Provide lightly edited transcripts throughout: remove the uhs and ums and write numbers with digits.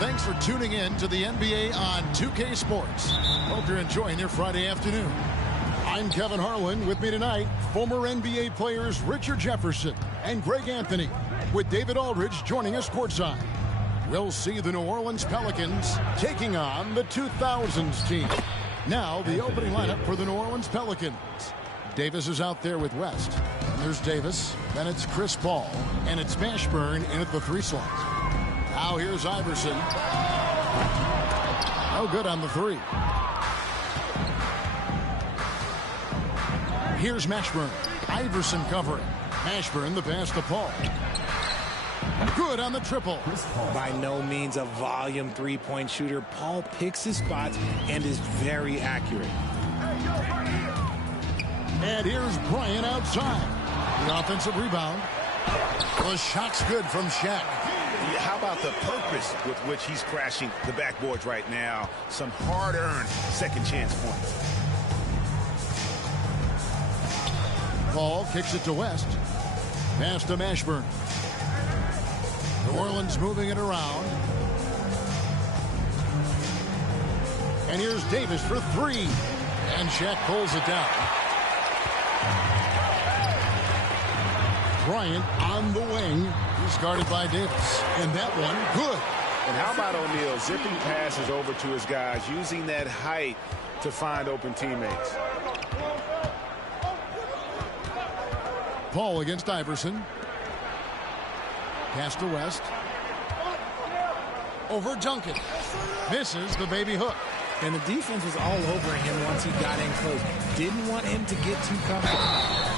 thanks for tuning in to the NBA on 2K Sports. Hope you're enjoying your Friday afternoon. I'm Kevin Harlan. With me tonight, former NBA players Richard Jefferson and Greg Anthony, with David Aldridge joining us courtside. We'll see the New Orleans Pelicans taking on the 2000s team. Now, the opening lineup for the New Orleans Pelicans. Davis is out there with West. And there's Davis. Then it's Chris Paul. And it's Mashburn in at the 3 slot. Now here's Iverson. No good on the 3. Here's Mashburn. Iverson covering. Mashburn the pass to Paul. Good on the triple. By no means a volume three-point shooter, Paul picks his spots and is very accurate. And here's Bryant outside. The offensive rebound. The shot's good from Shaq. How about the purpose with which he's crashing the backboards right now? Some hard-earned second chance points. Paul kicks it to West. Pass to Mashburn. New Orleans moving it around. And here's Davis for 3. And Shaq pulls it down. Bryant on the wing. He's guarded by Davis. And that one, good. And how about O'Neal zipping passes over to his guys, using that height to find open teammates. Paul against Iverson. Pass to West. Over Duncan. Misses the baby hook. And the defense was all over him once he got in close. Didn't want him to get too comfortable.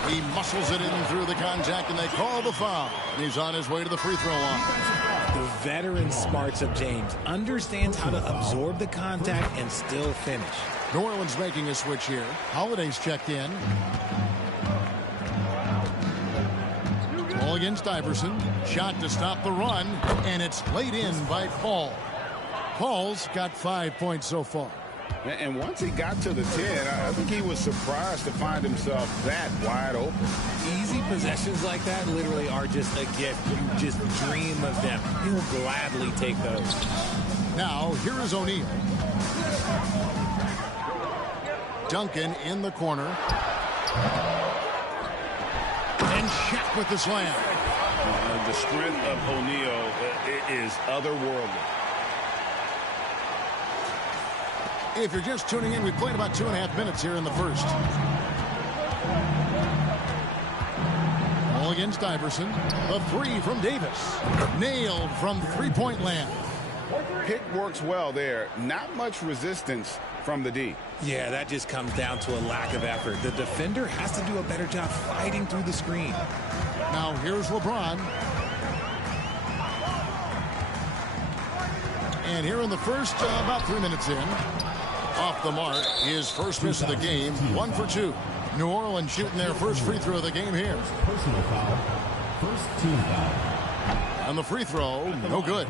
He muscles it in through the contact, and they call the foul. And he's on his way to the free throw line. The veteran smarts of James understands how to absorb the contact and still finish. New Orleans making a switch here. Holiday's checked in. Paul against Iverson. Shot to stop the run, and it's laid in by Paul. Paul's got 5 points so far. And once he got to the 10, I think he was surprised to find himself that wide open. Easy possessions like that literally are just a gift. You just dream of them. He'll gladly take those. Now, here is O'Neal. Duncan in the corner. And Shaq with the slam. The strength of O'Neal is otherworldly. If you're just tuning in, we've played about 2.5 minutes here in the first. Ball against Iverson. The 3 from Davis. Nailed from three-point land. Pick works well there. Not much resistance from the D. Yeah, that just comes down to a lack of effort. The defender has to do a better job fighting through the screen. Now here's LeBron. And here in the first, about 3 minutes in. Off the mark, his first miss of the game, 1 for 2. New Orleans shooting their first free throw of the game here. Personal foul. First team foul. And the free throw, no good.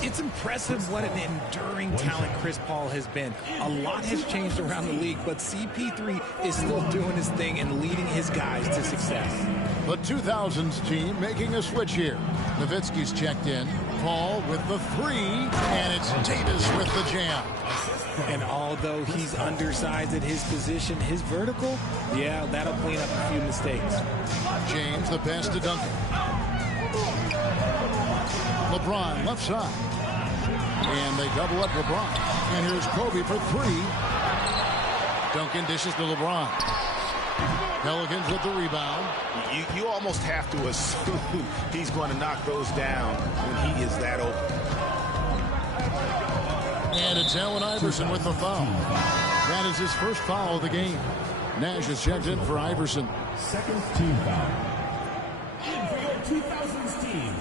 It's impressive what an enduring talent Chris Paul has been. A lot has changed around the league, but CP3 is still doing his thing and leading his guys to success. The 2000s team making a switch here. Nowitzki's checked in. Paul with the 3, and it's Davis with the jam. And although he's undersized at his position, his vertical, yeah, that'll clean up a few mistakes. James, the pass to Duncan. LeBron, left side. And they double up LeBron. And here's Kobe for 3. Duncan dishes to LeBron. Pelicans with the rebound. You almost have to assume he's going to knock those down when he is that open. And it's Allen Iverson with the foul. That is his first foul of the game. Nash is checked in for Iverson. Second team foul. In for your 2000s team.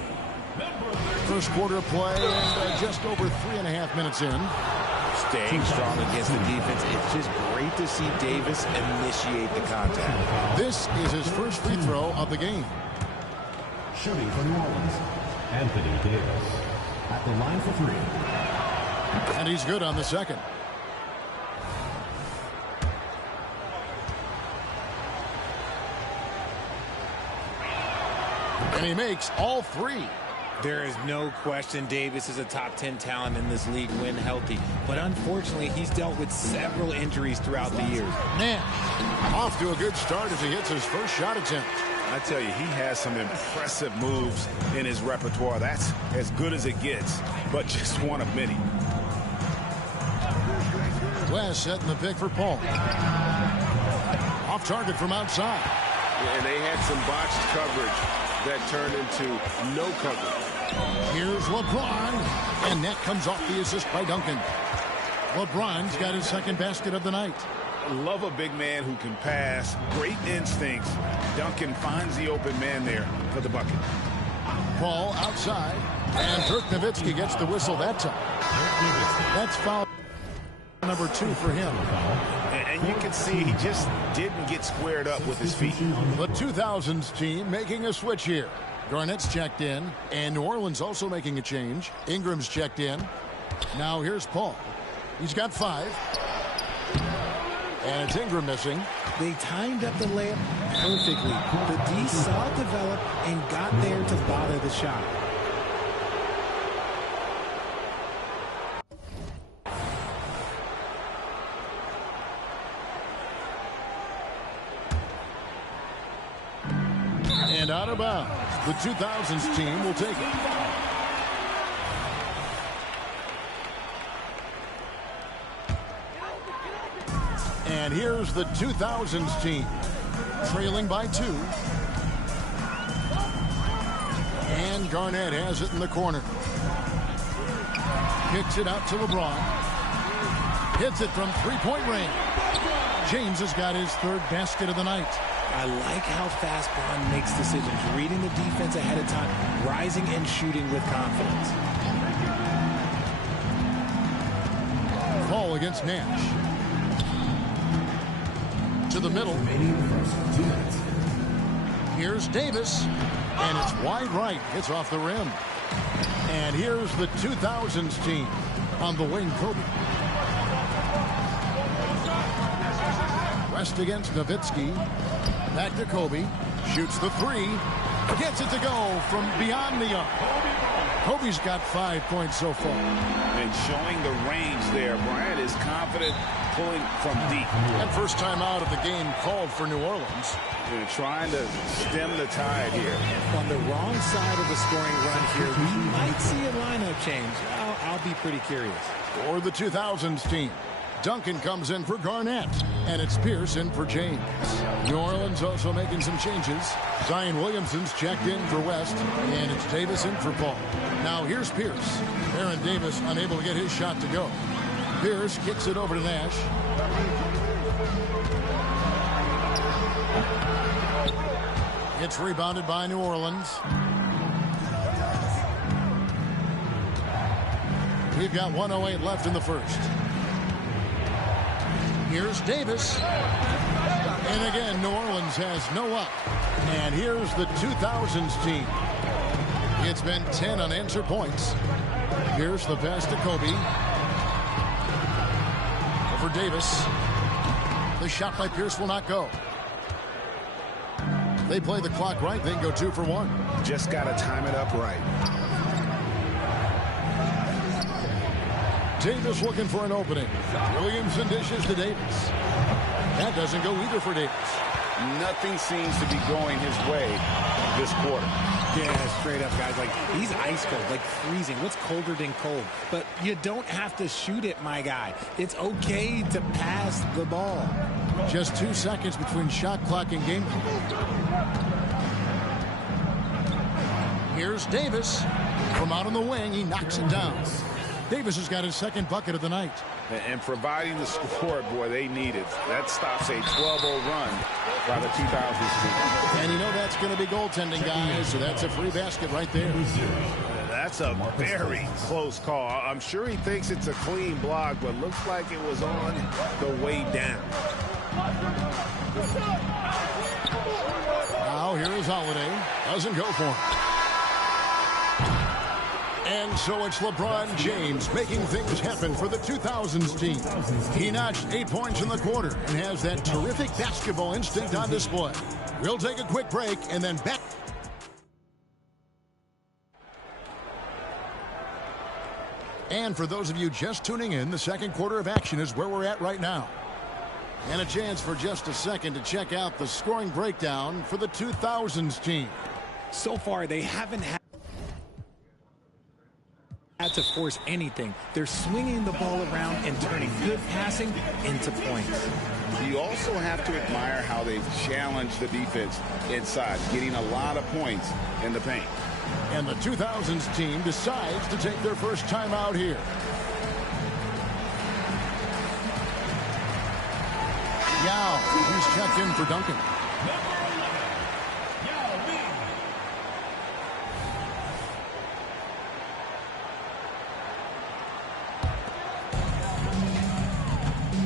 First quarter play and just over 3.5 minutes in. Staying strong against the defense. It's just great to see Davis initiate the contact. This is his first free throw of the game. Shooting for New Orleans, Anthony Davis. At the line for 3. And he's good on the second. And he makes all 3. There is no question Davis is a top 10 talent in this league when healthy. But unfortunately, he's dealt with several injuries throughout the years. Nash off to a good start as he hits his first shot attempt. I tell you, he has some impressive moves in his repertoire. That's as good as it gets, but just one of many. West setting the pick for Paul. Off target from outside. And they had some botched coverage that turned into no coverage. Here's LeBron, and that comes off the assist by Duncan. LeBron's got his second basket of the night. Love a big man who can pass. Great instincts. Duncan finds the open man there for the bucket. Paul outside, and Dirk Nowitzki gets the whistle that time. That's foul number 2 for him. And you can see he just didn't get squared up with his feet. The 2000s team making a switch here. Garnett's checked in, and New Orleans also making a change. Ingram's checked in. Now here's Paul. He's got 5. And it's Ingram missing. They timed up the layup perfectly. The D saw it develop and got there to bother the shot. And out of bounds. The 2000s team will take it. And here's the 2000s team, trailing by 2. And Garnett has it in the corner. Kicks it out to LeBron. Hits it from three-point range. James has got his third basket of the night. I like how fast Bron makes decisions, reading the defense ahead of time, rising and shooting with confidence. Ball against Nash. To the middle. Here's Davis, and it's wide right. It's off the rim. And here's the 2000s team on the wing. Kobe. West against Nowitzki. Back to Kobe. Shoots the 3. Gets it to go from beyond the arc. Kobe's got 5 points so far. And showing the range there. Bryant is confident pulling from deep. And first time out of the game called for New Orleans. They're trying to stem the tide here. On the wrong side of the scoring run here, we might see a lineup change. I'll be pretty curious. For the 2000s team, Duncan comes in for Garnett, and it's Pierce in for James. New Orleans also making some changes. Zion Williamson's checked in for West, and it's Davis in for Paul. Now here's Pierce. Aaron Davis unable to get his shot to go. Pierce kicks it over to Nash. It's rebounded by New Orleans. We've got 1:08 left in the first. Here's Davis. And again, New Orleans has no up. And here's the 2000s team. It's been 10 unanswered points. Here's the pass to Kobe. Over Davis. The shot by Pierce will not go. They play the clock right. They can go 2 for 1. Just got to time it up right. Davis looking for an opening. Williamson dishes to Davis. That doesn't go either for Davis. Nothing seems to be going his way this quarter. Yeah, straight up, guys. Like, he's ice cold, like freezing. What's colder than cold? But you don't have to shoot it, my guy. It's okay to pass the ball. Just 2 seconds between shot clock and game clock. Here's Davis. From out on the wing, he knocks it down. Davis has got his second bucket of the night. And providing the score, boy, they need it. That stops a 12-0 run by the 2000s team. And you know that's going to be goaltending, guys, so that's a free basket right there. That's a very close call. I'm sure he thinks it's a clean block, but looks like it was on the way down. Now here is Holiday. Doesn't go for him. And so it's LeBron James making things happen for the 2000s team. He notched 8 points in the quarter and has that terrific basketball instinct on display. We'll take a quick break and then back. And for those of you just tuning in, the second quarter of action is where we're at right now. And a chance for just a second to check out the scoring breakdown for the 2000s team. So far, they haven't had to force anything. They're swinging the ball around and turning good passing into points. You also have to admire how they've challenged the defense inside, getting a lot of points in the paint. And the 2000s team decides to take their first time out here. Yao, he's checked in for Duncan.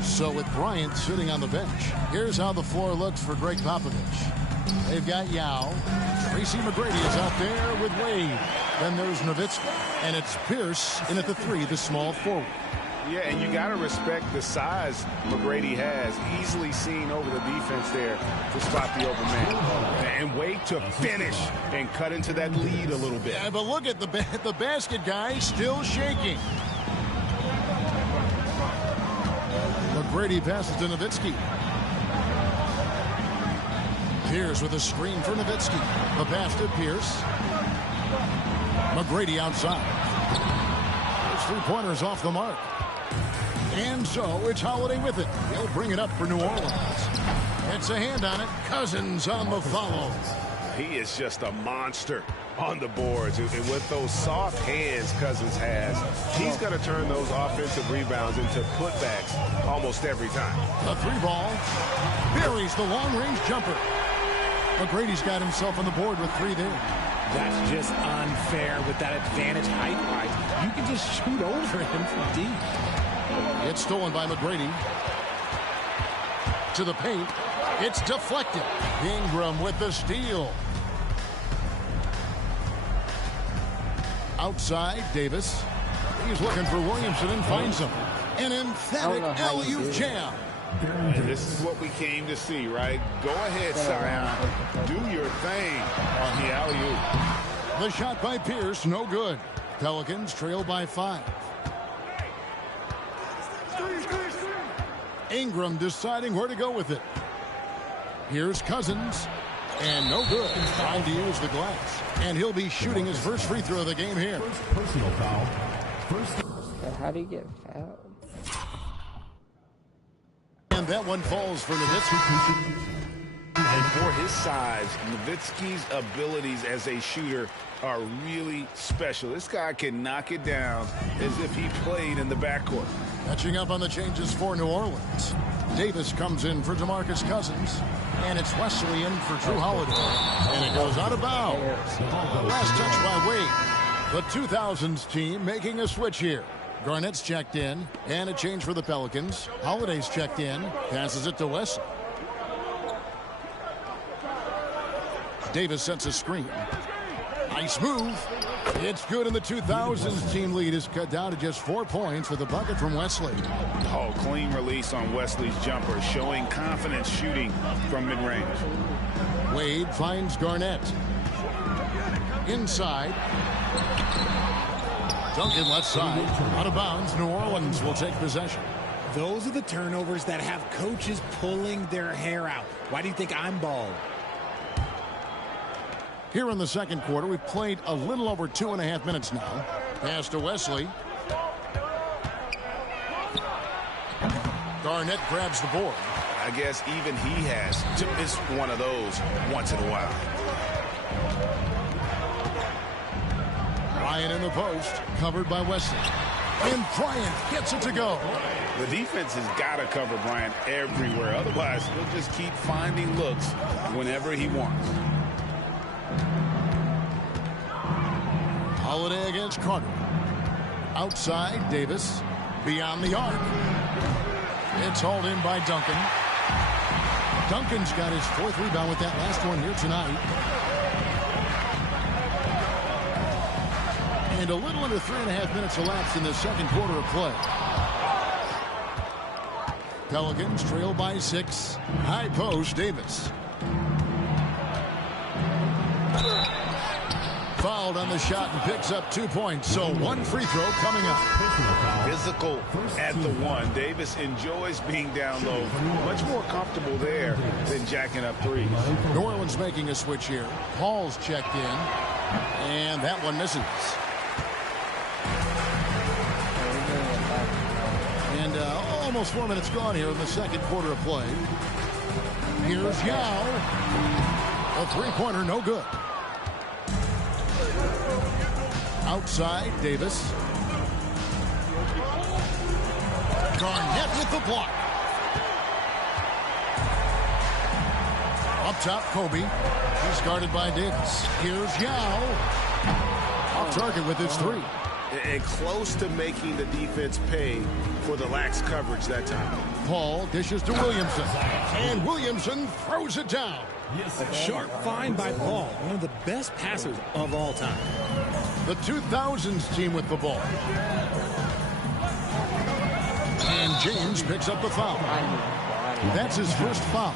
So with Bryant sitting on the bench, here's how the floor looks for Greg Popovich. They've got Yao. Tracy McGrady is out there with Wade. Then there's Nowitzki. And it's Pierce in at the 3, the small forward. Yeah, and you got to respect the size McGrady has. Easily seen over the defense there to spot the open man. And Wade to finish and cut into that lead a little bit. Yeah, but look at the basket guy still shaking. McGrady passes to Nowitzki. Pierce with a screen for Nowitzki. The pass to Pierce. McGrady outside. Those three-pointers off the mark. And so it's Holiday with it. He'll bring it up for New Orleans. It's a hand on it. Cousins on the follow. He is just a monster on the boards. And with those soft hands Cousins has, he's going to turn those offensive rebounds into putbacks almost every time. The 3-ball. Buries the long-range jumper. McGrady's got himself on the board with 3 there. That's just unfair with that advantage height-wise. You can just shoot over him from deep. It's stolen by McGrady. To the paint. It's deflected. Ingram with the steal. Outside, Davis. He's looking for Williamson and finds him. An emphatic alley-oop jam. And this is what we came to see, right? Go ahead, Zion. Do your thing on the alley-oop. The shot by Pierce, no good. Pelicans trail by 5. Ingram deciding where to go with it. Here's Cousins. And no good. Trying to use the glass. And he'll be shooting his first free throw of the game here. Personal foul. How do you get fouled? And that one falls for Nowitzki. And for his size, Nowitzki's abilities as a shooter are really special. This guy can knock it down as if he played in the backcourt. Catching up on the changes for New Orleans. Davis comes in for DeMarcus Cousins. And it's Wesley in for Drew Holiday. And it goes out of bounds. Last touch by Wade. The 2000s team making a switch here. Garnett's checked in. And a change for the Pelicans. Holiday's checked in. Passes it to Wesley. Davis sets a screen. Nice move. It's good, and the 2000s team lead is cut down to just 4 points with a bucket from Wesley. Oh, clean release on Wesley's jumper, showing confidence shooting from mid-range. Wade finds Garnett. Inside. Duncan left side. Out of bounds. New Orleans will take possession. Those are the turnovers that have coaches pulling their hair out. Why do you think I'm bald? Here in the second quarter, we've played a little over 2.5 minutes now. Pass to Wesley. Garnett grabs the board. I guess even he has to miss one of those once in a while. Bryant in the post, covered by Wesley. And Bryant gets it to go. The defense has got to cover Bryant everywhere. Otherwise, he'll just keep finding looks whenever he wants. Holiday against Carter. Outside, Davis. Beyond the arc. It's hauled in by Duncan. Duncan's got his 4th rebound with that last one here tonight. And a little under 3.5 minutes elapsed in the second quarter of play. Pelicans trail by 6. High post, Davis. Foul fouled on the shot and picks up 2 points. So one free throw coming up. Physical at the one. Davis enjoys being down low. Much more comfortable there than jacking up threes. New Orleans making a switch here. Paul's checked in. And that one misses. And almost 4 minutes gone here in the second quarter of play. Here's Yao. A three-pointer, no good. Outside, Davis. Garnett with the block. Up top, Kobe. He's guarded by Davis. Here's Yao. Off target with his three. And close to making the defense pay for the lax coverage that time. Paul dishes to Williamson. And Williamson throws it down. Sharp find by Paul, one of the best passers of all time. The 2000s team with the ball. And James picks up the foul. That's his first foul.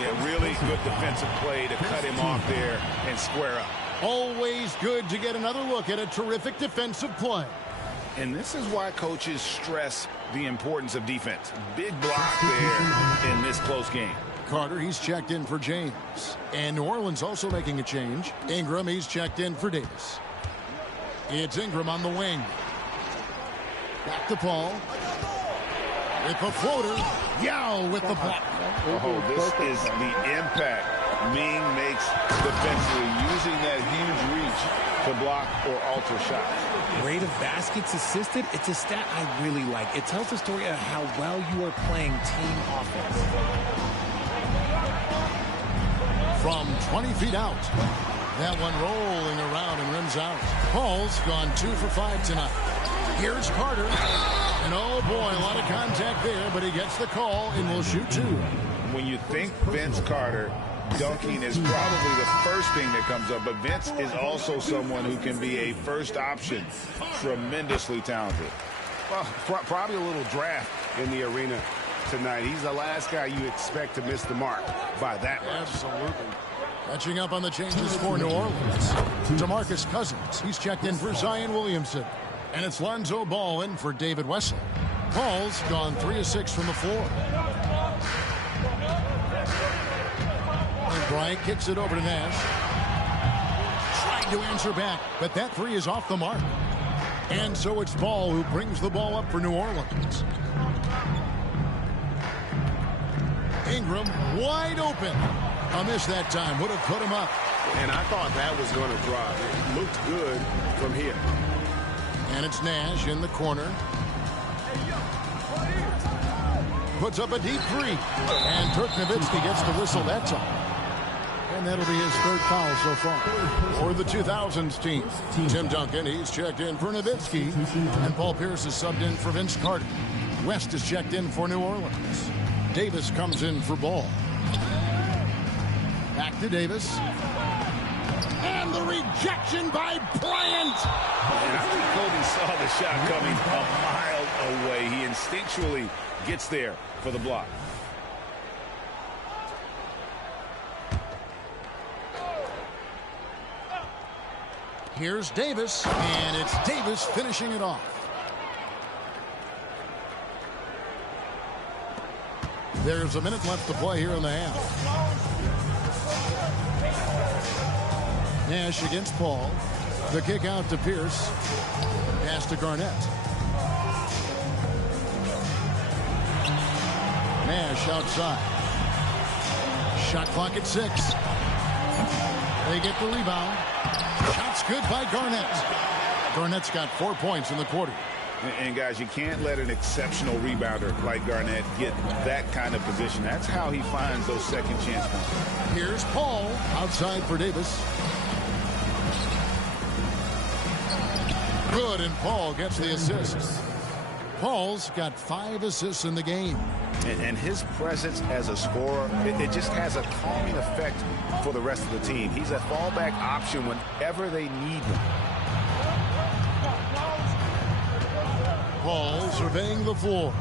Yeah, really good defensive play to cut him off there and square up. Always good to get another look at a terrific defensive play. And this is why coaches stress the importance of defense. Big block there in this close game. Carter, he's checked in for James. And New Orleans also making a change. Ingram, he's checked in for Davis. It's Ingram on the wing. Back to Paul. With the floater. Yao with the block. Oh, this is the impact Ming makes defensively, using that huge reach to block or alter shots. Rate of baskets assisted, it's a stat I really like. It tells the story of how well you are playing team offense. From 20 feet out. That one rolling around and rims out. Paul's gone 2 for 5 tonight. Here's Carter. And oh boy, a lot of contact there, but he gets the call and will shoot 2. When you think Vince Carter, dunking is probably the first thing that comes up, but Vince is also someone who can be a first option. Tremendously talented. Well, probably a little draft in the arena tonight. He's the last guy you expect to miss the mark by that much. Absolutely. Catching up on the changes for New Orleans. DeMarcus Cousins. He's checked in for Zion Williamson. And it's Lonzo Ball in for David Wesley. Paul's gone 3 of 6 from the floor. And Bryant kicks it over to Nash. Trying to answer back, but that three is off the mark. And so it's Ball who brings the ball up for New Orleans. Ingram wide open. A miss that time. Would have put him up. And I thought that was going to drop. It looked good from here. And it's Nash in the corner. Puts up a deep three. And Dirk Nowitzki gets the whistle that time. And that'll be his third foul so far for the 2000s team. Tim Duncan, he's checked in for Nowitzki. And Paul Pierce is subbed in for Vince Carter. West is checked in for New Orleans. Davis comes in for Ball. Back to Davis. And the rejection by Bryant. And I think Kobe saw the shot coming a mile away. He instinctually gets there for the block. Here's Davis, and it's Davis finishing it off. There's a minute left to play here in the half. Nash against Paul. The kick out to Pierce. Pass to Garnett. Nash outside. Shot clock at 6. They get the rebound. Shot's good by Garnett. Garnett's got 4 points in the quarter. And guys, you can't let an exceptional rebounder like Garnett get that kind of position. That's how he finds those second chance points. Here's Paul outside for Davis. Good, and Paul gets the assist. Paul's got 5 assists in the game. And his presence as a scorer, it just has a calming effect for the rest of the team. He's a fallback option whenever they need him. Paul surveying the floor.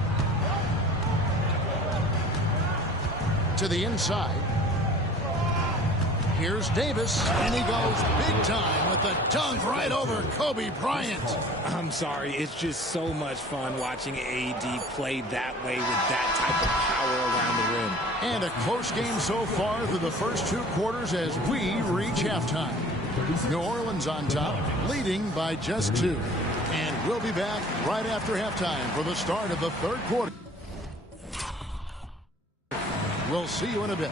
To the inside. Here's Davis, and he goes big time with the dunk right over Kobe Bryant. I'm sorry, it's just so much fun watching AD play that way with that type of power around the rim. And a close game so far through the first 2 quarters as we reach halftime. New Orleans on top, leading by just 2. And we'll be back right after halftime for the start of the 3rd quarter. We'll see you in a bit.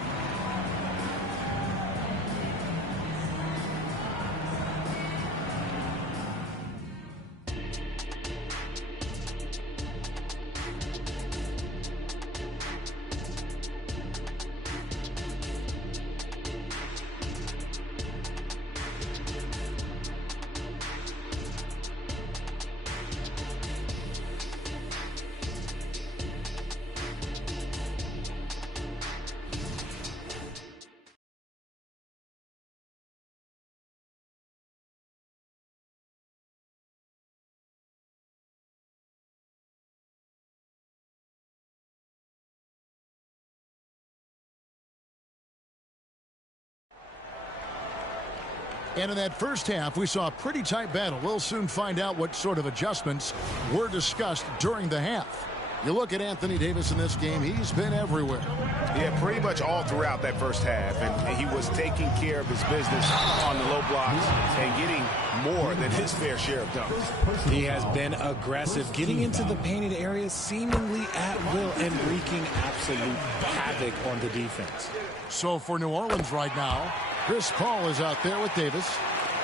And in that first half, we saw a pretty tight battle. We'll soon find out what sort of adjustments were discussed during the half. You look at Anthony Davis in this game, he's been everywhere. Yeah, pretty much all throughout that first half. And he was taking care of his business on the low blocks and getting more than his fair share of dunks. He has been aggressive, getting into the painted areas seemingly at will and wreaking absolute havoc on the defense. So for New Orleans right now, Chris Paul is out there with Davis.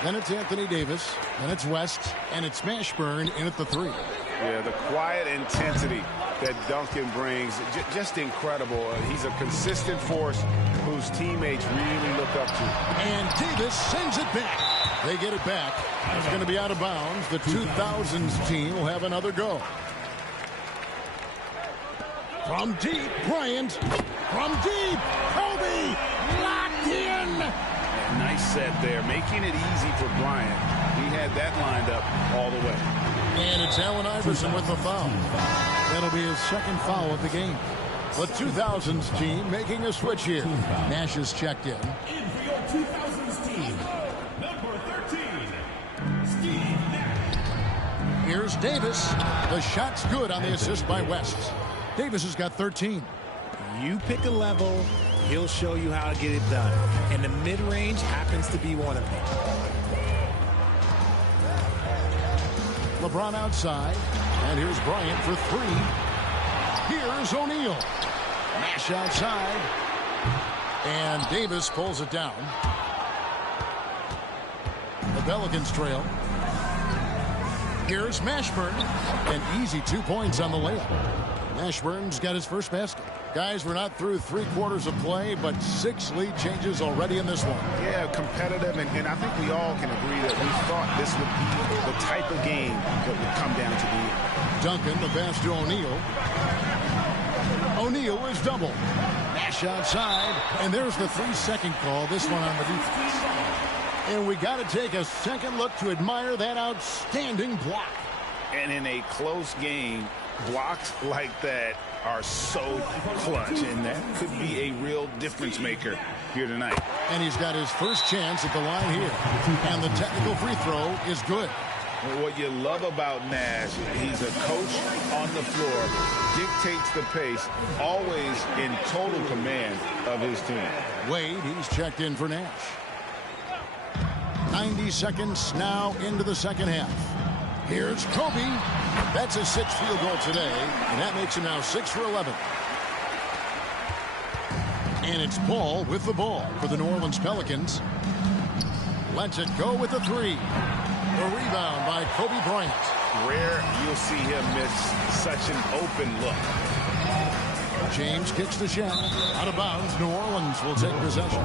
Then it's Anthony Davis. Then it's West. And it's Mashburn in at the 3. Yeah, the quiet intensity that Duncan brings, just incredible. He's a consistent force whose teammates really look up to. And Davis sends it back. They get it back. It's going to be out of bounds. The 2000s team will have another go. From deep, Bryant. From deep, Kobe. Locked in. And nice set there, making it easy for Bryant. He had that lined up all the way. And it's Allen Iverson with the foul. That'll be his second foul of the game. The 2000s team making a switch here. Nash is checked in. In for your 2000s team, number 13, Steve Nash. Here's Davis. The shot's good on the assist by West. Davis has got 13. You pick a level, he'll show you how to get it done. And the mid-range happens to be one of them. LeBron outside. And here's Bryant for 3. Here's O'Neal. Nash outside. And Davis pulls it down. The Pelicans trail. Here's Mashburn. An easy 2 points on the layup. Mashburn's got his first basket. Guys, we're not through 3 quarters of play, but 6 lead changes already in this one. Yeah, competitive, and I think we all can agree that we thought this would be the type of game that would come down to the end. Duncan, the pass to O'Neal. O'Neal is double. Nash outside, and there's the 3-second call, this one on the defense. And we got to take a second look to admire that outstanding block. And in a close game, blocks like that are so clutch, and that could be a real difference maker here tonight. And he's got his first chance at the line here. And the technical free throw is good. What you love about Nash, he's a coach on the floor, dictates the pace, always in total command of his team. Wade, he's checked in for Nash. 90 seconds now into the second half. Here's Kobe. That's his 6th field goal today, and that makes him now 6 for 11. And it's Paul with the ball for the New Orleans Pelicans. Lets it go with the 3. The rebound by Kobe Bryant. Rare you'll see him miss such an open look. James kicks the shot. Out of bounds, New Orleans will take possession.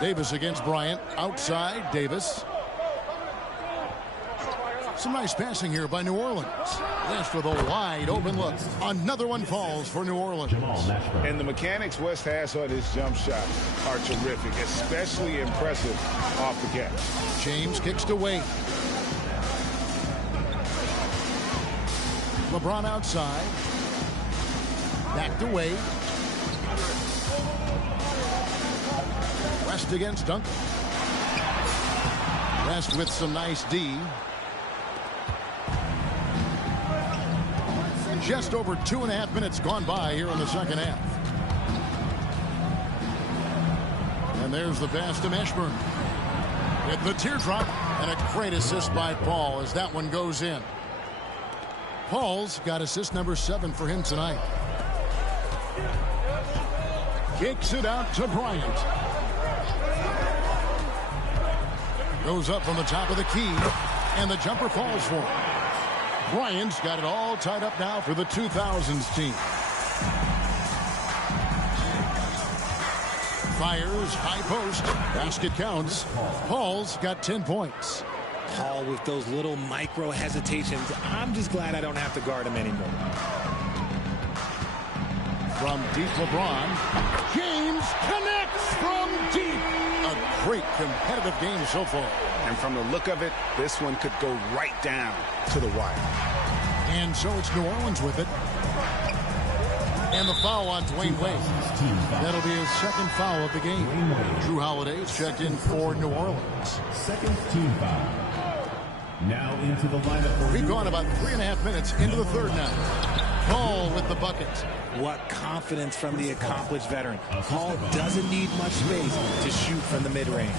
Davis against Bryant. Outside, Davis. Some nice passing here by New Orleans. West with a wide open look. Another one falls for New Orleans. And the mechanics West has on his jump shot are terrific, especially impressive off the catch. James kicks to Wade. LeBron outside. Back to Wade. West against Duncan. West with some nice D. Just over 2.5 minutes gone by here in the second half. And there's the pass to Meshburn. With the teardrop and a great assist by Paul as that one goes in. Paul's got assist number 7 for him tonight. Kicks it out to Bryant. Goes up from the top of the key, and the jumper falls for him. Bryant's got it all tied up now for the 2000s team. Fires, high post, basket counts. Paul's got 10 points. Paul with those little micro hesitations. I'm just glad I don't have to guard him anymore. From deep, LeBron. James connects from deep. A great competitive game so far. And from the look of it, this one could go right down to the wire. And so it's New Orleans with it. And the foul on Dwayne Wade. That'll be his second foul of the game. Drew Holiday's checked in for New Orleans. Second team foul. Now into the lineup. We've gone about 3.5 minutes into the third now. Paul with the bucket. What confidence from the accomplished veteran. Paul doesn't need much space to shoot from the mid-range.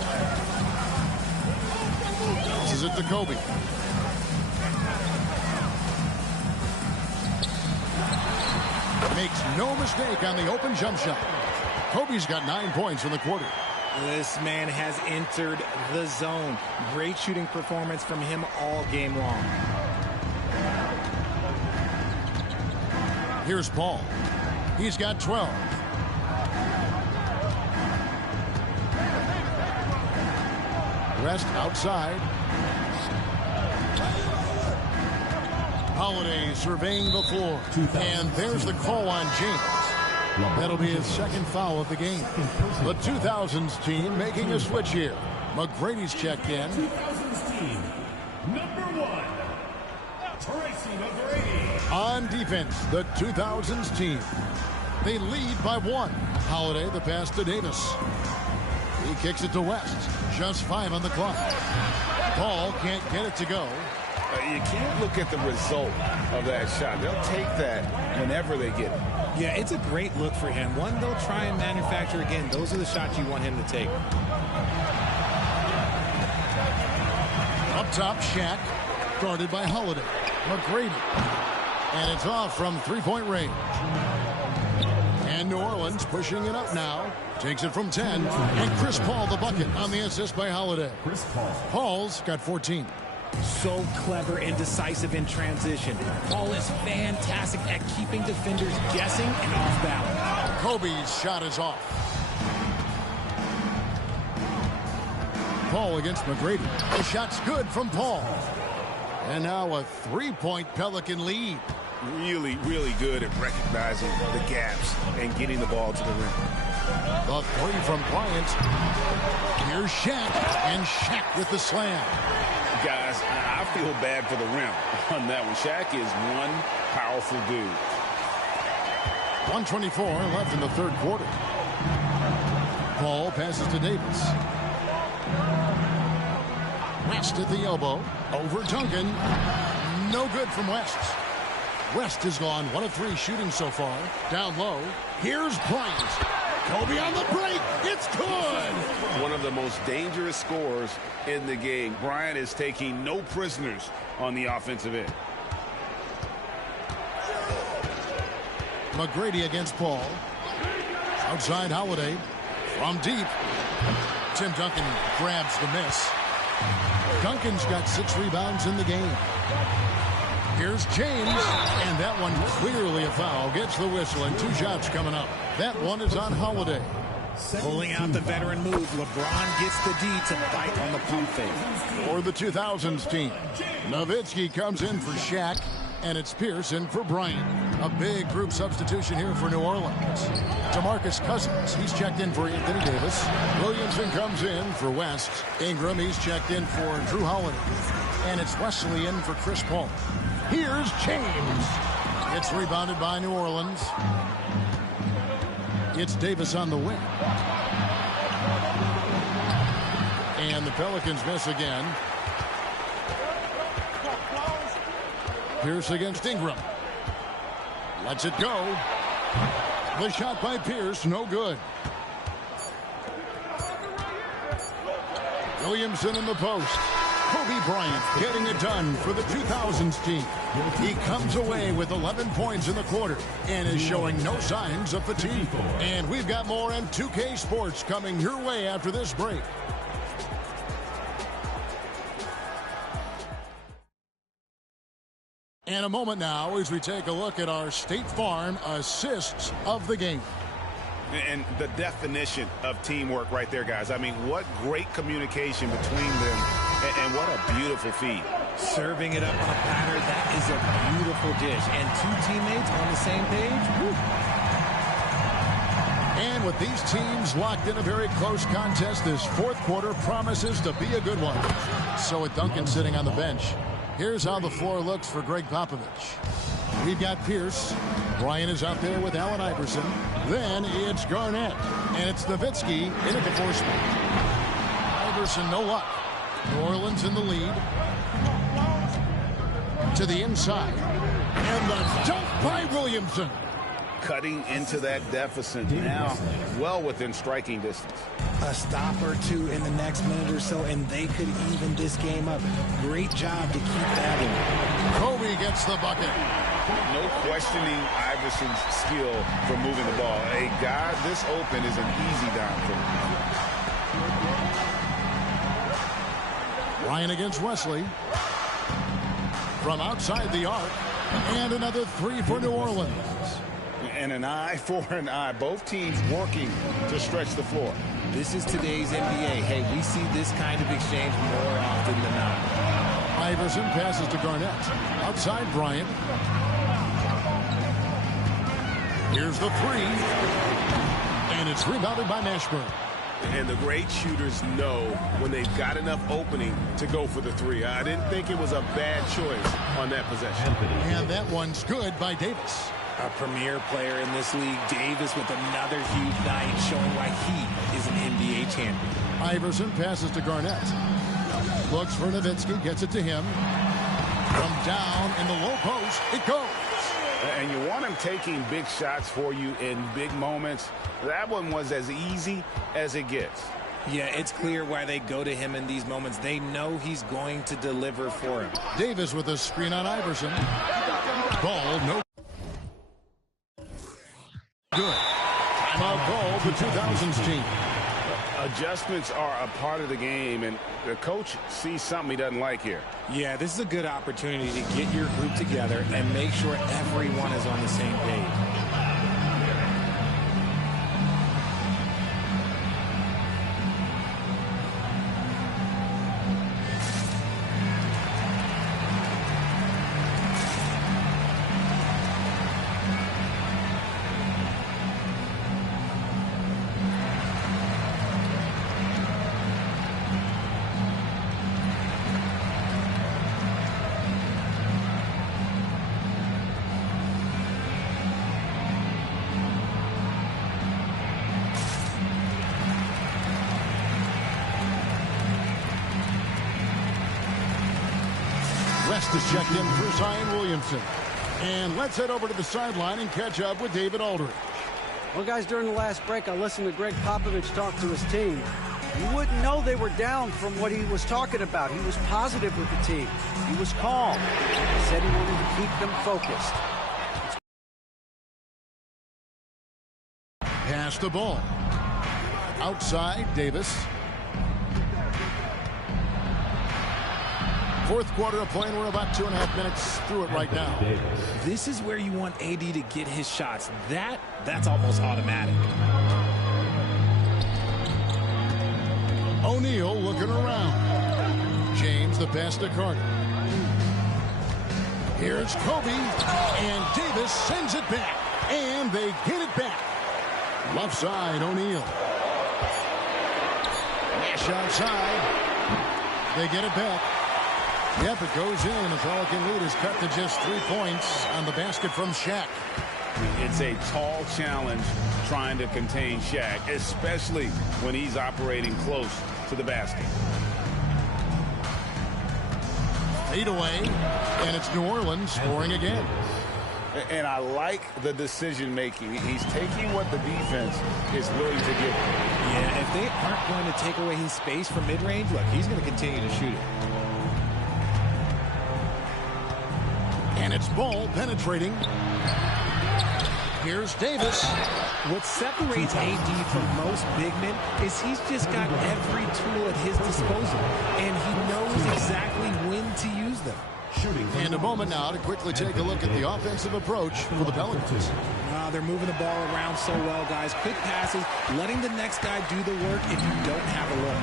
This is it to Kobe. Makes no mistake on the open jump shot. Kobe's got 9 points in the quarter. This man has entered the zone. Great shooting performance from him all game long. Here's Paul. He's got 12. West outside. Holiday surveying the floor. And there's the call on James. That'll be his second foul of the game. The 2000s team making a switch here. McGrady's checked in. 2000s team, number 1, Tracy McGrady. On defense, the 2000s team. They lead by 1. Holiday, the pass to Davis. He kicks it to West. Just 5 on the clock. Paul can't get it to go. You can't look at the result of that shot. They'll take that whenever they get it. Yeah, it's a great look for him. One they'll try and manufacture again. Those are the shots you want him to take. Up top, Shaq, guarded by Holiday. McGrady. And it's off from three-point range. And New Orleans pushing it up now. Takes it from 10. And Chris Paul the bucket on the assist by Holiday. Chris Paul. Paul's got 14. So clever and decisive in transition. Paul is fantastic at keeping defenders guessing and off balance. Kobe's shot is off. Paul against McGrady. The shot's good from Paul. And now a three-point Pelican lead. Really, really good at recognizing the gaps and getting the ball to the rim. The three from Bryant. Here's Shaq. And Shaq with the slam. Guys, I feel bad for the rim on that one. Shaq is one powerful dude. 1:24 left in the third quarter. Paul passes to Davis. West at the elbow. Over Duncan. No good from West. West has gone 1 of 3 shooting so far. Down low. Here's Bryant. Kobe on the break. It's good. One of the most dangerous scorers in the game. Bryant is taking no prisoners on the offensive end. McGrady against Paul. Outside Holiday. From deep. Tim Duncan grabs the miss. Duncan's got 6 rebounds in the game. Here's James, and that one clearly a foul. Gets the whistle, and 2 shots coming up. That one is on Holiday. Pulling out the veteran move, LeBron gets the D to bite on the pump fake. For the 2000s team, Nowitzki comes in for Shaq, and it's Pierce in for Bryant. A big group substitution here for New Orleans. DeMarcus Cousins, he's checked in for Anthony Davis. Williamson comes in for West. Ingram, he's checked in for Drew Holiday. And it's Wesley in for Chris Paul. Here's James. It's rebounded by New Orleans. It's Davis on the wing. And the Pelicans miss again. Pierce against Ingram. Lets it go. The shot by Pierce, no good. Williamson in the post. Kobe Bryant getting it done for the 2000s team. He comes away with 11 points in the quarter and is showing no signs of fatigue. And we've got more M2K Sports coming your way after this break. And a moment now as we take a look at our State Farm assists of the game. And the definition of teamwork right there, guys. I mean, what great communication between them, and what a beautiful feed. Serving it up on a platter, that is a beautiful dish. And two teammates on the same page. Woo. And with these teams locked in a very close contest, this fourth quarter promises to be a good one. So with Duncan sitting on the bench, here's how the floor looks for Greg Popovich. We've got Pierce. Bryant is out there with Allen Iverson. Then it's Garnett. And it's Nowitzki in at the four spot. Iverson, no luck. New Orleans in the lead. To the inside. And the dunk by Williamson. Cutting into that deficit now, well within striking distance. A stop or two in the next minute or so, and they could even this game up. Great job to keep that in. Kobe gets the bucket. No questioning Iverson's skill for moving the ball. A guy this open is an easy down for him. Ryan against Wesley. From outside the arc. And another three for New Orleans. And an eye for an eye. Both teams working to stretch the floor. This is today's NBA. Hey, we see this kind of exchange more often than not. Iverson passes to Garnett. Outside Bryant. Here's the three. And it's rebounded by Mashburn. And the great shooters know when they've got enough opening to go for the three. I didn't think it was a bad choice on that possession. And that one's good by Davis. A premier player in this league, Davis, with another huge night, showing why he is an NBA champion. Iverson passes to Garnett. Looks for Nowitzki, gets it to him. From down in the low post, it goes. And you want him taking big shots for you in big moments. That one was as easy as it gets. Yeah, it's clear why they go to him in these moments. They know he's going to deliver for him. Davis with a screen on Iverson. Ball, no good. Timeout call, the 2000s team. Adjustments are a part of the game, and the coach sees something he doesn't like here. Yeah, this is a good opportunity to get your group together and make sure everyone is on the same page. West is checked in for Zion Williamson. And let's head over to the sideline and catch up with David Aldridge. Well, guys, during the last break, I listened to Greg Popovich talk to his team. You wouldn't know they were down from what he was talking about. He was positive with the team. He was calm. He said he wanted to keep them focused. Pass the ball. Outside, Davis. Fourth quarter of play, and we're about 2.5 minutes through it right now. This is where you want AD to get his shots. That's almost automatic. O'Neal looking around. James the pass to Carter. Here's Kobe, and Davis sends it back, and they get it back. Left side, O'Neal. Nash outside. They get it back. Yep, it goes in. The Pelican lead is cut to just 3 points on the basket from Shaq. It's a tall challenge trying to contain Shaq, especially when he's operating close to the basket. Fade away, and it's New Orleans scoring again. And I like the decision-making. He's taking what the defense is willing to give him. Yeah, if they aren't going to take away his space from mid-range, look, he's going to continue to shoot it. And it's Ball penetrating. Here's Davis. What separates AD from most big men is he's just got every tool at his disposal, and he knows exactly when to use them. And a moment now to quickly take a look at the offensive approach for the Pelicans. They're moving the ball around so well, guys. Quick passes, letting the next guy do the work if you don't have a look.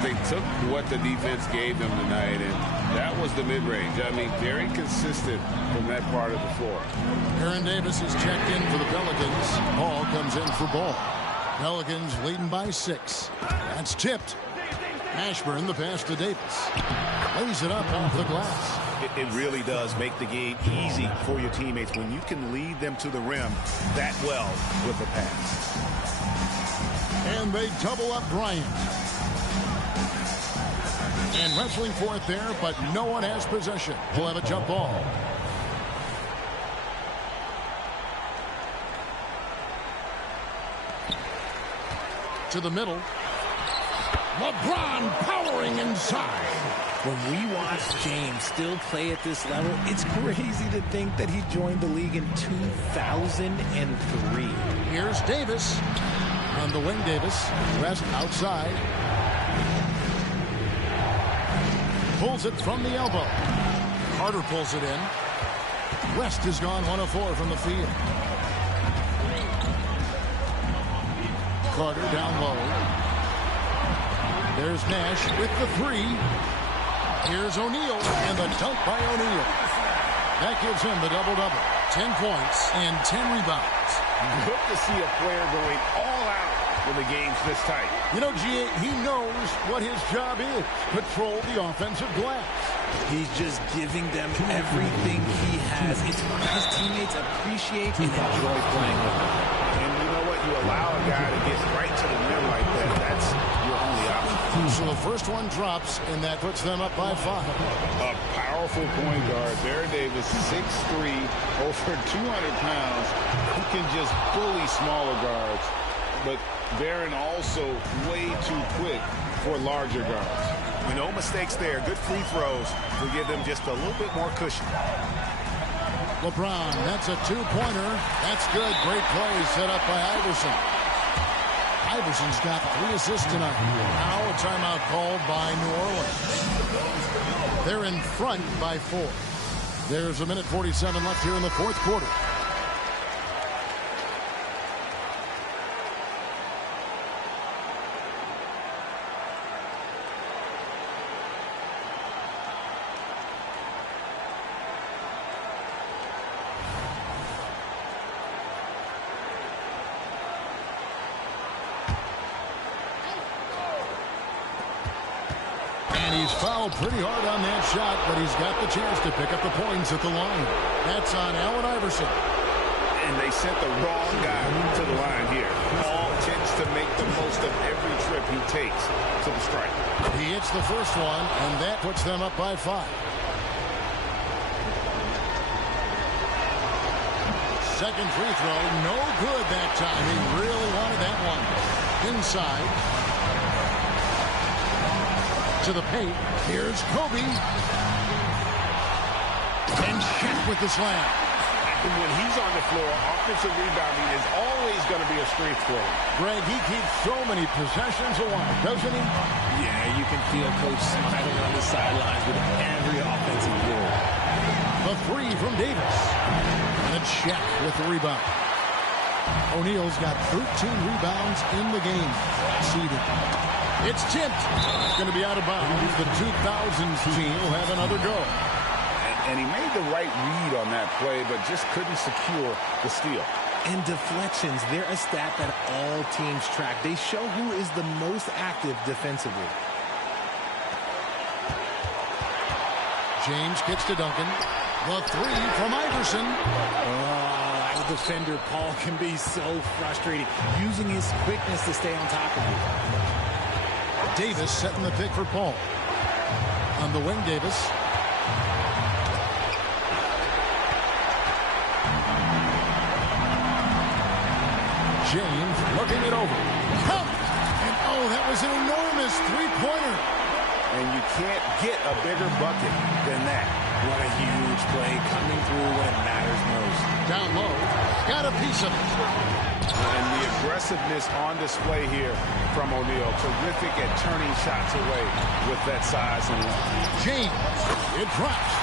They took what the defense gave them tonight, and that was the mid-range. I mean, very consistent from that part of the floor. Aaron Davis is checked in for the Pelicans. Ball comes in for Ball. Pelicans leading by 6. That's tipped. Ashburn, the pass to Davis. Lays it up off the glass. It really does make the game easy for your teammates when you can lead them to the rim that well with the pass. And they double up Bryant. And wrestling for it there, but no one has possession. He'll have a jump ball. To the middle. LeBron powering inside. When we watch James still play at this level, it's crazy to think that he joined the league in 2003. Here's Davis. On the wing, Davis. West outside. Pulls it from the elbow. Carter pulls it in. West has gone 1 of 4 from the field. Carter down low. There's Nash with the 3. Here's O'Neal, and the dunk by O'Neal. That gives him the double-double. 10 points and 10 rebounds. Good to see a player going all out when the game's this tight. You know, G.A., he knows what his job is. Control the offensive glass. He's just giving them everything he has. It's what his teammates appreciate and enjoy playing with him. And you know what? You allow a guy to get right to the rim like that. That's your only option. So the first one drops, and that puts them up by 5. A powerful point guard. Baron Davis, 6'3", over 200 pounds, who can just bully smaller guards. But Baron also way too quick for larger guards. No mistakes there. Good free throws will give them just a little bit more cushion. LeBron, that's a 2-pointer. That's good. Great play set up by Iverson. Iverson's got 3 assists tonight. Now a timeout called by New Orleans. They're in front by 4. There's 1:47 left here in the 4th quarter. And he's fouled pretty hard on that shot, but he's got the chance to pick up the points at the line. That's on Allen Iverson. And they sent the wrong guy to the line here. Paul tends to make the most of every trip he takes to the stripe. He hits the first one, and that puts them up by 5. Second free throw, no good that time. He really wanted that one. Inside. To the paint. Here's Kobe. And Shaq with the slam. And when he's on the floor, offensive rebounding is always going to be a strength for him. Greg, he keeps so many possessions alive, doesn't he? Yeah, you can feel Coach smiling on the sidelines with every offensive goal. The 3 from Davis. And it's Shaq with the rebound. O'Neal's got 13 rebounds in the game. Seeded. It's tipped. It's going to be out of bounds. The 2000s team will have another go. And he made the right read on that play, but just couldn't secure the steal. And deflections, they're a stat that all teams track. They show who is the most active defensively. James kicks to Duncan. The three from Iverson. As a defender, Paul can be so frustrating, using his quickness to stay on top of you. Davis setting the pick for Paul. On the wing, Davis. James looking it over. Count! And oh, that was an enormous three-pointer. And you can't get a bigger bucket than that. What a huge play coming through when it matters most. Down low, got a piece of it. And the aggressiveness on display here from O'Neal. Terrific at turning shots away with that size and length. James, it drops.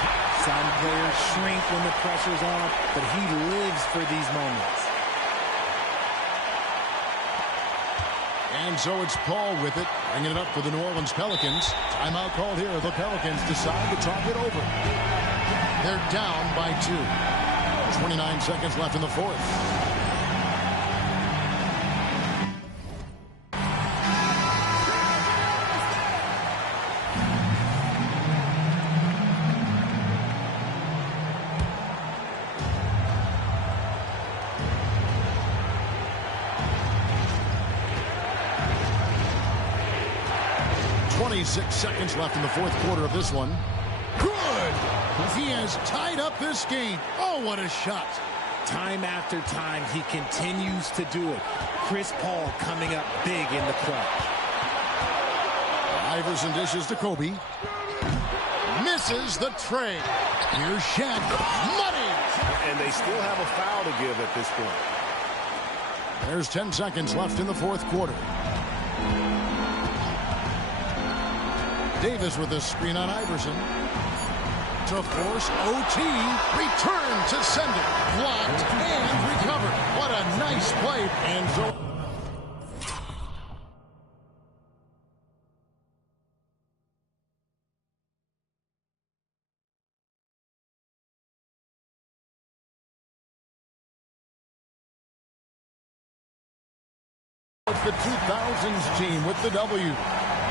Some players shrink when the pressure's on, but he lives for these moments. And so it's Paul with it, bringing it up for the New Orleans Pelicans. Timeout called here. The Pelicans decide to talk it over. They're down by 2. 29 seconds left in the fourth. Seconds left in the fourth quarter of this one. Good! He has tied up this game. Oh, what a shot. Time after time, he continues to do it. Chris Paul coming up big in the clutch. Iverson dishes to Kobe. Misses the tray. Here's Shaq. Money! And they still have a foul to give at this point. There's 10 seconds left in the fourth quarter. Davis with a screen on Iverson. To force OT. Return to sender. Blocked and recovered. What a nice play. And so... the 2000s team with the W.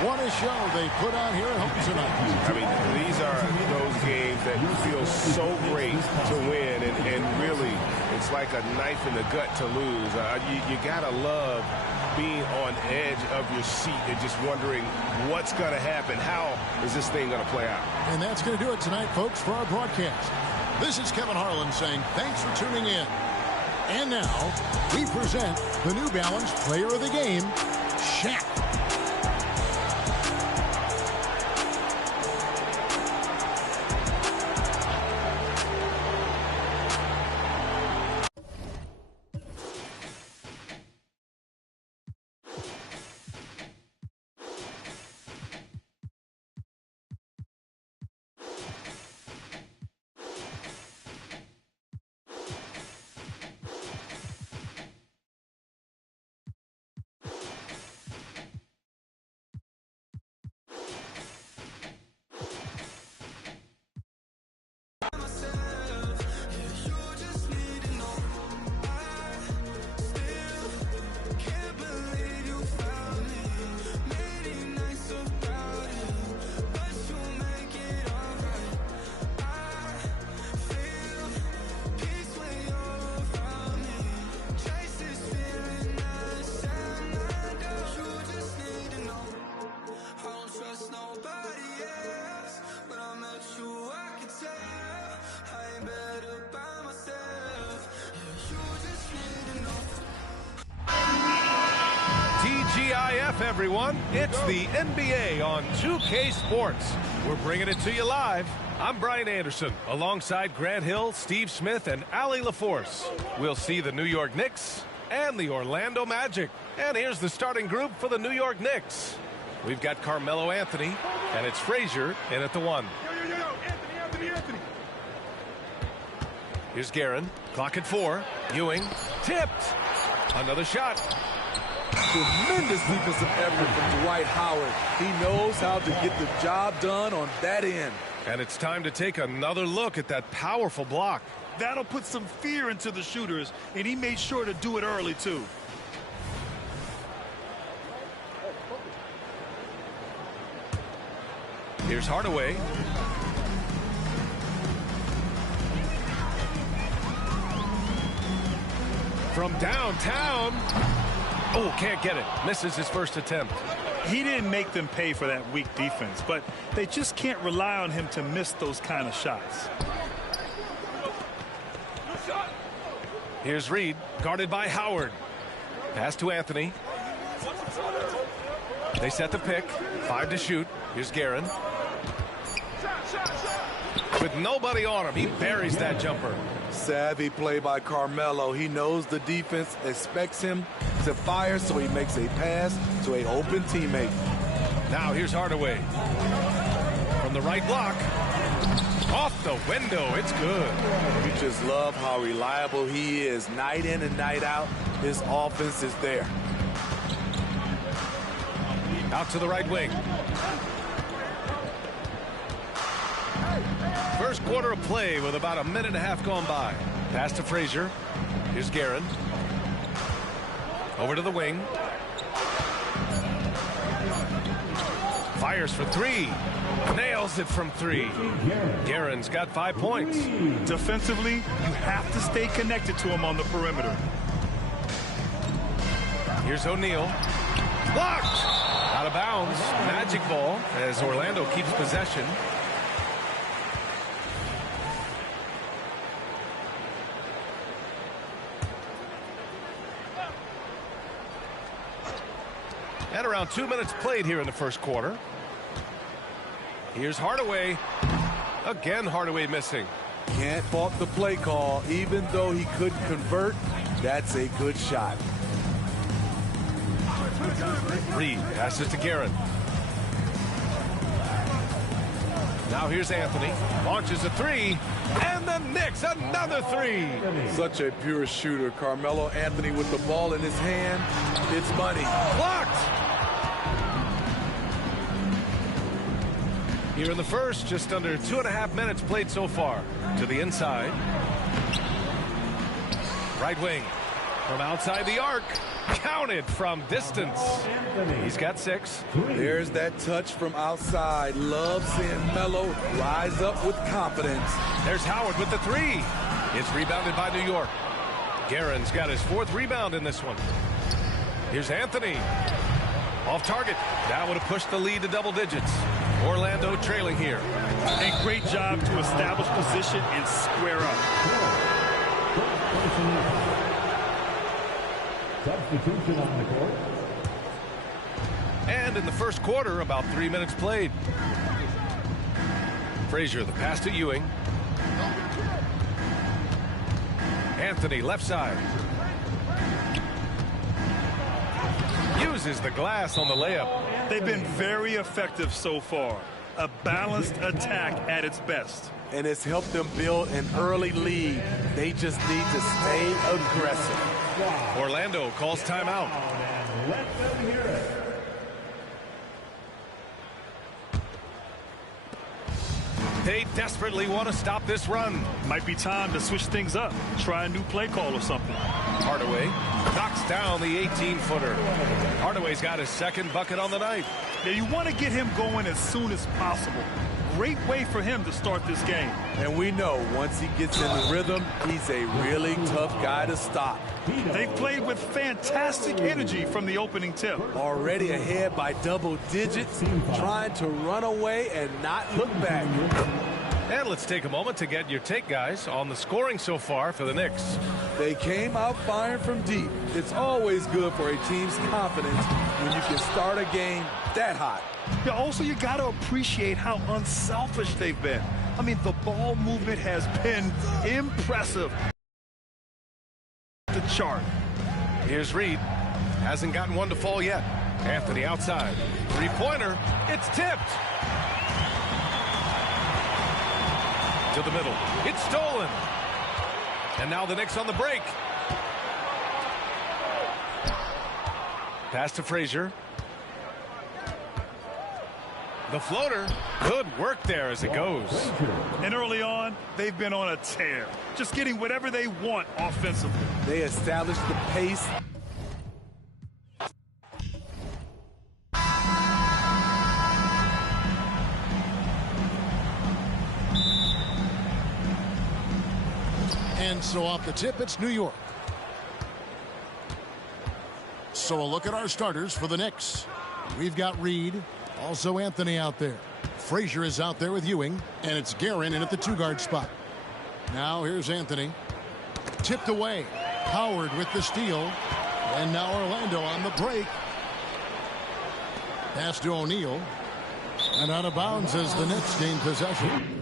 What a show they put on here at home tonight. I mean, these are those games that feel so great to win, and really, it's like a knife in the gut to lose. You gotta love being on edge of your seat and just wondering what's gonna happen. How is this thing gonna play out? And that's gonna do it tonight, folks, for our broadcast. This is Kevin Harlan saying thanks for tuning in. And now, we present the New Balance Player of the Game, Shaq. TGIF, everyone. It's the NBA on 2K Sports. We're bringing it to you live. I'm Brian Anderson, alongside Grant Hill, Steve Smith, and Allie LaForce. We'll see the New York Knicks and the Orlando Magic. And here's the starting group for the New York Knicks. We've got Carmelo Anthony, and it's Frazier in at the 1. Anthony. Here's Guerin. Clock at 4. Ewing. Tipped. Another shot. Tremendous defensive effort from Dwight Howard. He knows how to get the job done on that end. And it's time to take another look at that powerful block. That'll put some fear into the shooters, and he made sure to do it early, too. Here's Hardaway. from downtown. Oh, can't get it. Misses his first attempt. He didn't make them pay for that weak defense, but they just can't rely on him to miss those kind of shots. Here's Reed, guarded by Howard. Pass to Anthony. They set the pick. 5 to shoot. Here's Guerin. With nobody on him, he buries that jumper. Savvy play by Carmelo. He knows the defense expects him to fire, so he makes a pass to an open teammate. Now here's Hardaway. From the right block. Off the window. It's good. You just love how reliable he is. Night in and night out, his offense is there. Out to the right wing. First quarter of play with about a minute and a half gone by. Pass to Frazier. Here's Guerin. Over to the wing. Fires for 3. Nails it from 3. Guerin's got 5 points. Defensively, you have to stay connected to him on the perimeter. Here's O'Neal. Blocked! Out of bounds. Magic ball as Orlando keeps possession. At around 2 minutes played here in the first quarter. Here's Hardaway. Again, Hardaway missing. Can't fault the play call. Even though he couldn't convert, that's a good shot. Reed passes to Guerin. Now here's Anthony. Launches a 3. And the Knicks another 3. Such a pure shooter. Carmelo Anthony with the ball in his hand. It's money. Blocked. Here in the first, just under 2.5 minutes played so far. To the inside. Right wing. From outside the arc. Counted from distance. He's got 6. There's that touch from outside. Love seeing Melo rise up with confidence. There's Howard with the 3. It's rebounded by New York. Guerin's got his 4th rebound in this one. Here's Anthony. Off target. That would have pushed the lead to double digits. Orlando trailing here. A great job to establish position and square up. Substitution on the court. And in the first quarter, about 3 minutes played. Frazier, the pass to Ewing. Anthony, left side. Uses the glass on the layup. They've been very effective so far. A balanced attack at its best. And it's helped them build an early lead. They just need to stay aggressive. Orlando calls timeout. Let them hear it. They desperately want to stop this run. Might be time to switch things up. Try a new play call or something. Hardaway knocks down the 18-footer. Hardaway's got his 2nd bucket on the night. Now you want to get him going as soon as possible. Great way for him to start this game. And we know once he gets in the rhythm, he's a really tough guy to stop. They've played with fantastic energy from the opening tip. Already ahead by double digits, trying to run away and not look back. And let's take a moment to get your take, guys, on the scoring so far for the Knicks. They came out firing from deep. It's always good for a team's confidence when you can start a game that hot. Yeah, also, you got to appreciate how unselfish they've been. I mean, the ball movement has been impressive. The chart. Here's Reed. Hasn't gotten one to fall yet. Anthony outside. 3-pointer. It's tipped. To the middle. It's stolen. And now the Knicks on the break. Pass to Frazier. The floater. Good work there as it goes. And early on, they've been on a tear. Just getting whatever they want offensively. They established the pace. And so off the tip, it's New York. So a look at our starters for the Knicks. We've got Reed, also Anthony out there. Frazier is out there with Ewing, and it's Guerin in at the 2-guard spot. Now here's Anthony. Tipped away. Howard with the steal. And now Orlando on the break. Pass to O'Neal. And out of bounds as the Nets gain possession.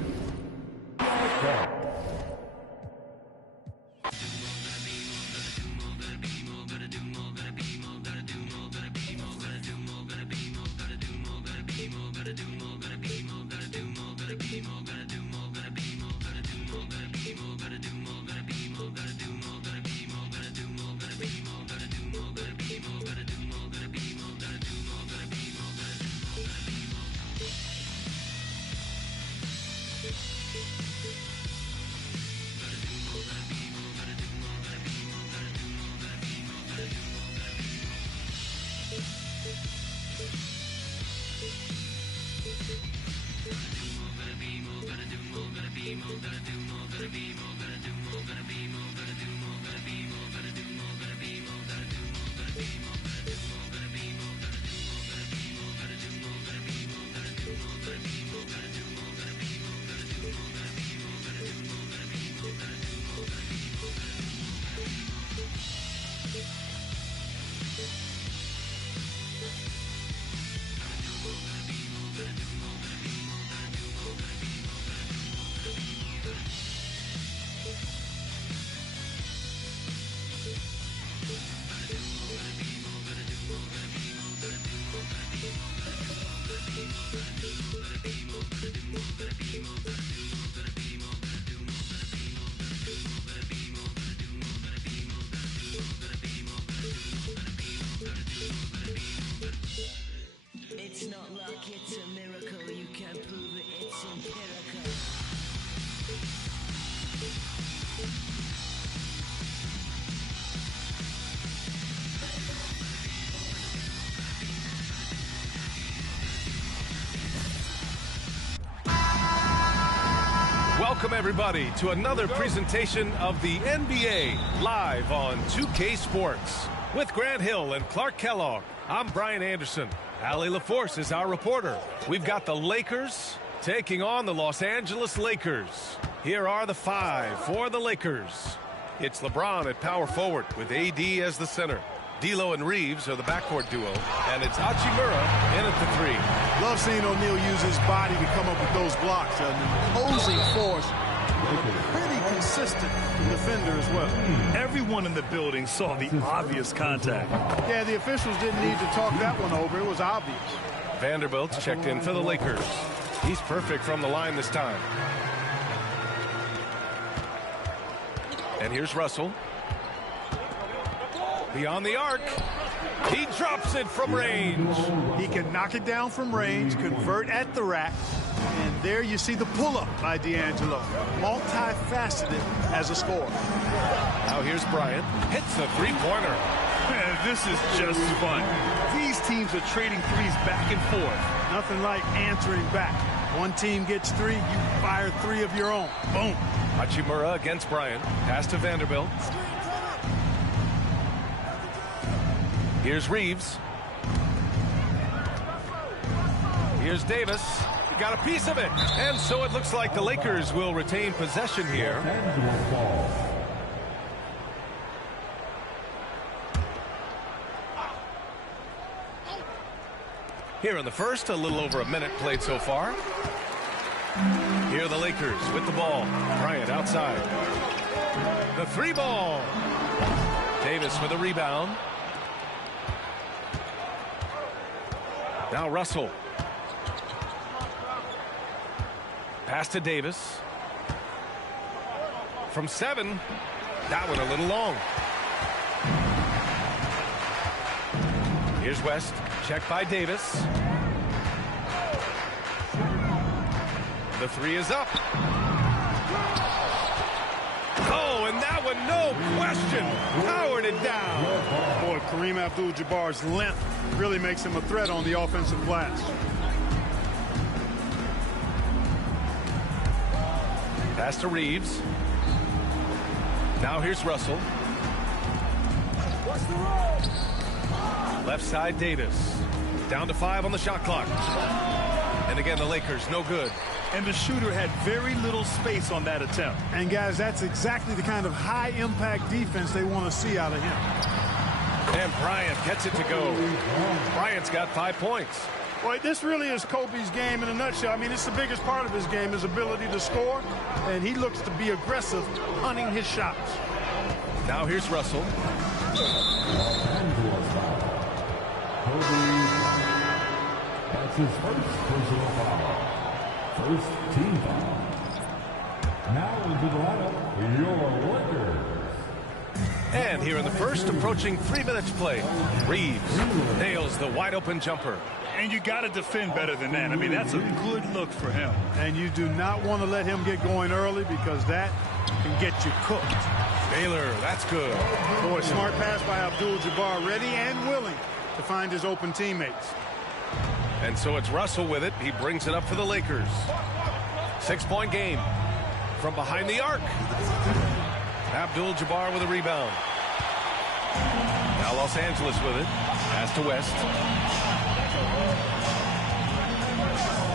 It's not luck, it's a miracle. You can't prove it, it's empirical. Welcome, everybody, to another presentation of the NBA live on 2K Sports. With Grant Hill and Clark Kellogg, I'm Brian Anderson. Allie LaForce is our reporter. We've got the Lakers taking on the Los Angeles Lakers. Here are the 5 for the Lakers. It's LeBron at power forward with AD as the center. D'Lo and Reeves are the backcourt duo, and it's Hachimura in at the 3. Love seeing O'Neal use his body to come up with those blocks. An imposing force, pretty consistent defender as well. Everyone in the building saw the obvious contact. Yeah, the officials didn't need to talk that one over. It was obvious. Vanderbilt's checked in for the Lakers. He's perfect from the line this time. And here's Russell. Beyond the arc. He drops it from range. He can knock it down from range, convert at the rack. And there you see the pull-up by D'Angelo. Multifaceted as a scorer. Now here's Bryant. Hits a three-pointer. Man, this is just fun. These teams are trading threes back and forth. Nothing like answering back. One team gets 3, you fire 3 of your own. Boom. Hachimura against Bryant. Pass to Vanderbilt. Here's Reeves. Here's Davis. He got a piece of it. And so it looks like the Lakers will retain possession here. Here in the first, a little over a minute played so far. Here are the Lakers with the ball. Bryant outside. The 3 ball. Davis with a rebound. Now Russell. Pass to Davis. From 7. That one a little long. Here's West. Checked by Davis. The 3 is up. Oh, and that one, no question, powered it down. Boy, Kareem Abdul-Jabbar's length really makes him a threat on the offensive glass. Pass to Reeves. Now here's Russell. Left side, Davis. Down to 5 on the shot clock. And again, the Lakers, no good. And the shooter had very little space on that attempt. And, guys, that's exactly the kind of high-impact defense they want to see out of him. And Bryant gets it to go. Bryant's got 5 points. Boy, this really is Kobe's game in a nutshell. I mean, it's the biggest part of his game, his ability to score. And he looks to be aggressive, hunting his shots. Now here's Russell. That's his first personal foul. First team foul. Now into the lineup, your Lakers. And here in the first, approaching 3 minutes play, Reeves nails the wide open jumper. And you got to defend better than that. I mean, that's a good look for him. And you do not want to let him get going early because that can get you cooked. Baylor, that's good. Boy, smart pass by Abdul-Jabbar, ready and willing to find his open teammates. And so it's Russell with it. He brings it up for the Lakers. 6-point game from behind the arc. Abdul-Jabbar with a rebound. Now Los Angeles with it. Pass to West.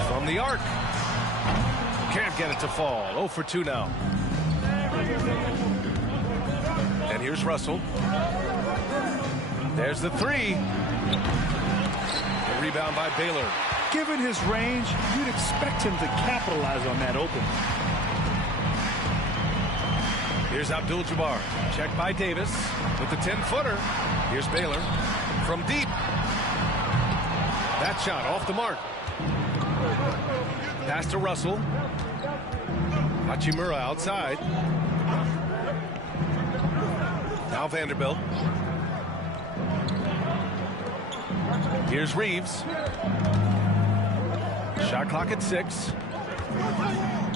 From the arc. Can't get it to fall. 0 for 2 now. And here's Russell. There's the 3. The rebound by Baylor. Given his range, you'd expect him to capitalize on that open. Here's Abdul-Jabbar. Checked by Davis with the 10-footer. Here's Baylor from deep. That shot off the mark. Pass to Russell. Hachimura outside. Now Vanderbilt. Here's Reeves. Shot clock at 6.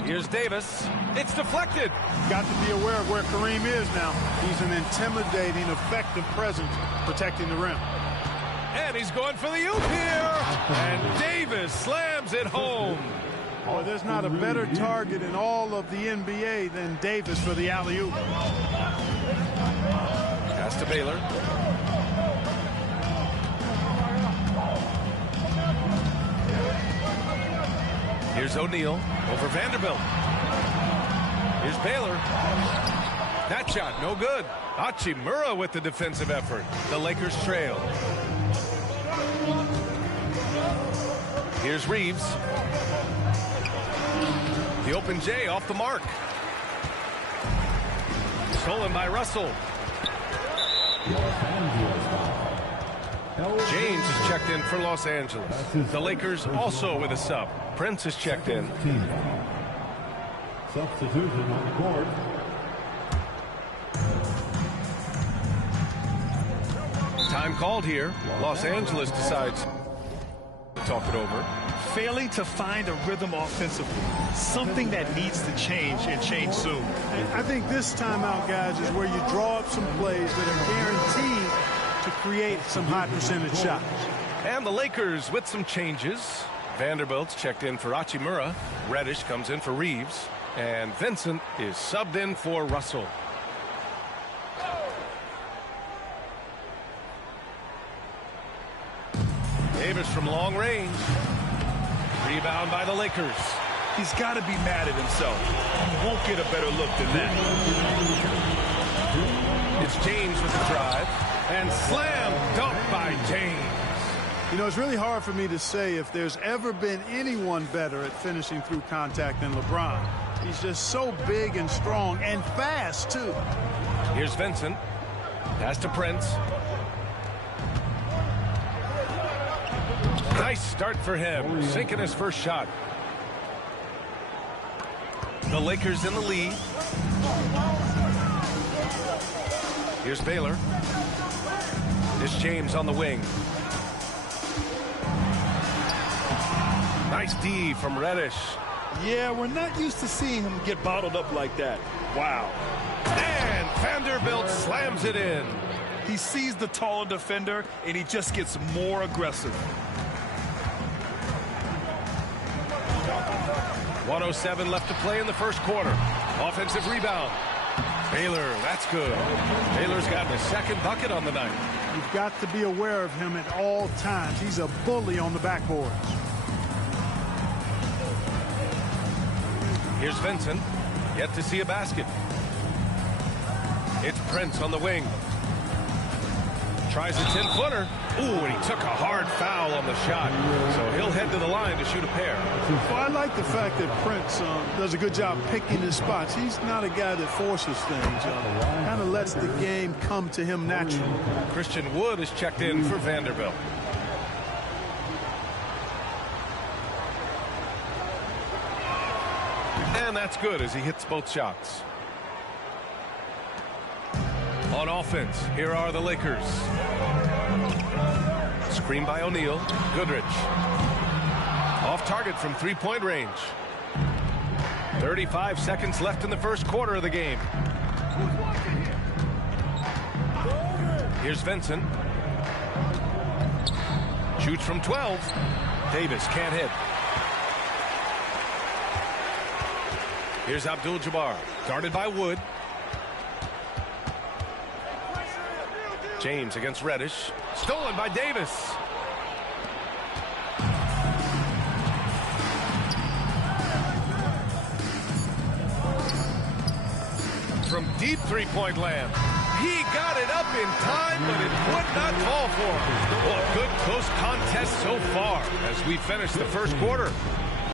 Here's Davis. It's deflected. Got to be aware of where Kareem is now. He's an intimidating, effective presence protecting the rim. And he's going for the oop here. And Davis slams it home. Boy, there's not a better target in all of the NBA than Davis for the alley-oop. Pass to Baylor. Here's O'Neal over Vanderbilt. Here's Baylor. That shot, no good. Hachimura with the defensive effort. The Lakers trail. Here's Reeves. The open J off the mark. Stolen by Russell. James is checked in for Los Angeles. The Lakers also with a sub. Prince is checked in. Substitution on the court. Time called here. Los Angeles decides to talk it over. Failing to find a rhythm offensively. Something that needs to change and change soon. I think this timeout, guys, is where you draw up some plays that are guaranteed to create some high percentage shots. And the Lakers with some changes. Vanderbilt's checked in for Hachimura. Reddish comes in for Reeves. And Vincent is subbed in for Russell. Davis from long range. Rebound by the Lakers. He's got to be mad at himself. He won't get a better look than that. It's James with the drive. And slam dunk by James. You know, it's really hard for me to say if there's ever been anyone better at finishing through contact than LeBron. He's just so big and strong and fast, too. Here's Vincent. Pass to Prince. Nice start for him. Sinking his first shot. The Lakers in the lead. Here's Baylor. It's James on the wing. Nice D from Reddish. Yeah, we're not used to seeing him get bottled up like that. Wow. And Vanderbilt slams it in. He sees the taller defender, and he just gets more aggressive. 1:07 left to play in the first quarter. Offensive rebound. Baylor, that's good. Baylor's gotten a second bucket on the night. You've got to be aware of him at all times. He's a bully on the backboards. Here's Vincent. Yet to see a basket. It's Prince on the wing. Tries a 10-footer. Ooh, and he took a hard foul on the shot. So he'll head to the line to shoot a pair. Well, I like the fact that Prince does a good job picking his spots. He's not a guy that forces things. Kind of lets the game come to him naturally. Christian Wood is checked in for Vanderbilt. And that's good as he hits both shots. On offense, here are the Lakers. Screen by O'Neal. Goodrich. Off target from three-point range. 35 seconds left in the first quarter of the game. Here's Vincent. Shoots from 12. Davis can't hit. Here's Abdul-Jabbar. Guarded by Wood. James against Reddish. Stolen by Davis. From deep three-point land. He got it up in time, but it would not fall for him. Well, a good close contest so far as we finish the first quarter.